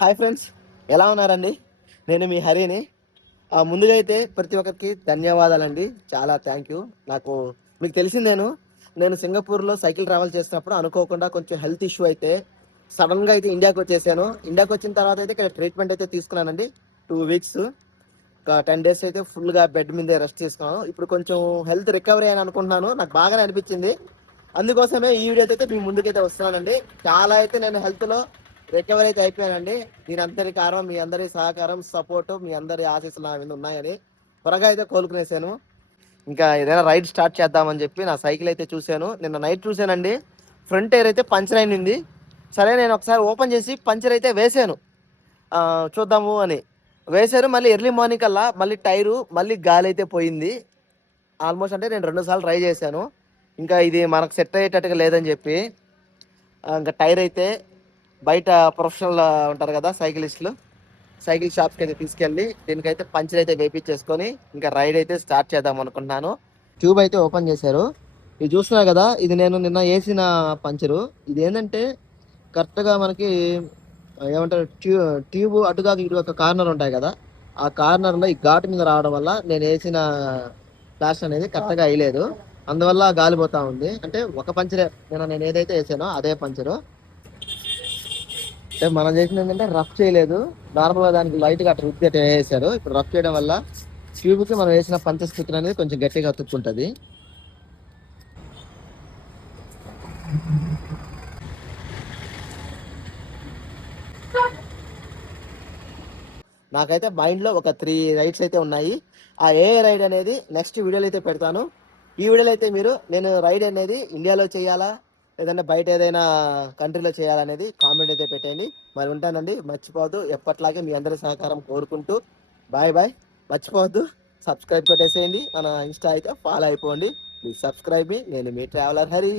Hi friends, ఎలా ఉన్నారండి? నేను మీ హరిని. ముందుగా అయితే ప్రతి ఒక్కరికి ధన్యవాదాలండి. చాలా థ్యాంక్ యూ. నాకు మీకు తెలిసిందేను, నేను సింగపూర్‌లో సైకిల్ ట్రావెల్ చేసినప్పుడు అనుకోకుండా కొంచెం హెల్త్ ఇష్యూ అయితే సడన్‌గా అయితే ఇండియాకొచ్చేసాను. ఇండియాకొచ్చిన తర్వాత అయితే ఇక్కడ ట్రీట్మెంట్ అయితే తీసుకున్నానండి. 2 వీక్స్. ఒక 10 డేస్ అయితే ఫుల్‌గా బెడ్ మీదే రెస్ట్ తీసుకున్నాను. ఇప్పుడు కొంచెం హెల్త్ రికవరీ అని అనుకుంటున్నాను. నాకు బాగానే అనిపించింది. అందుకోసమే ఈ వీడియోతో అయితే మీ ముందుకైతే వస్తున్నానండి. చాలా అయితే నేను హెల్త్‌లో రికవరీ అయితే అయిపోయానండి. దీనంతటి కారణం మీ అందరి సహకారం, సపోర్ట్, మీ అందరి ఆశీస్సులు నా మీద ఉన్నాయని త్వరగా అయితే కోలుకునేసాను. ఇంకా ఏదైనా రైడ్ స్టార్ట్ చేద్దామని చెప్పి నా సైకిల్ అయితే చూశాను. నిన్న నైట్ చూశానండి. ఫ్రంట్ టైర్ అయితే పంచర్ అయింది. సరే నేను ఒకసారి ఓపెన్ చేసి పంచర్ అయితే వేసాను. చూద్దాము అని. వేశాను. మళ్ళీ ఎర్లీ మార్నింగ్ కల్లా మళ్ళీ టైరు మళ్ళీ గాలి అయితే పోయింది. ఆల్మోస్ట్ అంటే నేను 2 సార్లు ట్రై చేశాను. ఇంకా ఇది మనకు సెట్ అయ్యేటట్టుగా లేదని చెప్పి ఇంకా టైర్ అయితే బయట ప్రొఫెషనల్ ఉంటారు కదా సైకిలిస్టులు, సైకిల్ షాప్స్కి అయితే తీసుకెళ్ళి దీనికైతే పంచర్ అయితే వేపించేసుకొని ఇంకా రైడ్ అయితే స్టార్ట్ చేద్దాం అనుకుంటున్నాను. ట్యూబ్ అయితే ఓపెన్ చేశారు. ఇది చూస్తున్నారు కదా, ఇది నేను నిన్న వేసిన పంచరు. ఇది ఏంటంటే కరెక్ట్గా మనకి ఏమంటారు, ట్యూబ్ అటుగా ఇటు ఒక కార్నర్ ఉంటాయి కదా, ఆ కార్నర్లో ఈ ఘాటు మీద రావడం వల్ల నేను వేసిన ప్లాస్టర్ అనేది కరెక్ట్గా వేయలేదు. అందువల్ల గాలిపోతా ఉంది. అంటే ఒక పంచరే నేను ఏదైతే వేసానో అదే పంచరు. అంటే మనం చేసింది ఏంటంటే రఫ్ చేయలేదు, నార్మల్గా దానికి లైట్గా అట్లా రుద్ది అట్లా వేసారు. ఇప్పుడు రఫ్ చేయడం వల్ల ట్యూబ్కి మనం వేసిన పంచ స్టిక్కర్ అనేది కొంచెం గట్టిగా అతుక్కుంటుంది. నాకైతే మైండ్లో ఒక 3 రైడ్స్ అయితే ఉన్నాయి. ఆ ఏ రైడ్ అనేది నెక్స్ట్ వీడియోలో అయితే పెడతాను. ఈ వీడియోలో అయితే మీరు నేను రైడ్ అనేది ఇండియాలో చేయాలా లేదంటే బయట ఏదైనా కంట్రీలో చేయాలనేది కామెంట్ అయితే పెట్టండి. మరి ఉంటానండి. మర్చిపోవద్దు, ఎప్పట్లాగే మీ అందరి సహకారం కోరుకుంటూ బాయ్ బాయ్. మర్చిపోవద్దు, సబ్స్క్రైబ్ కొట్టేసేయండి. మన ఇన్స్టా అయితే ఫాలో అయిపోండి. ప్లీజ్ సబ్స్క్రైబ్ మీ. నేను మీ ట్రావెలర్ హరి.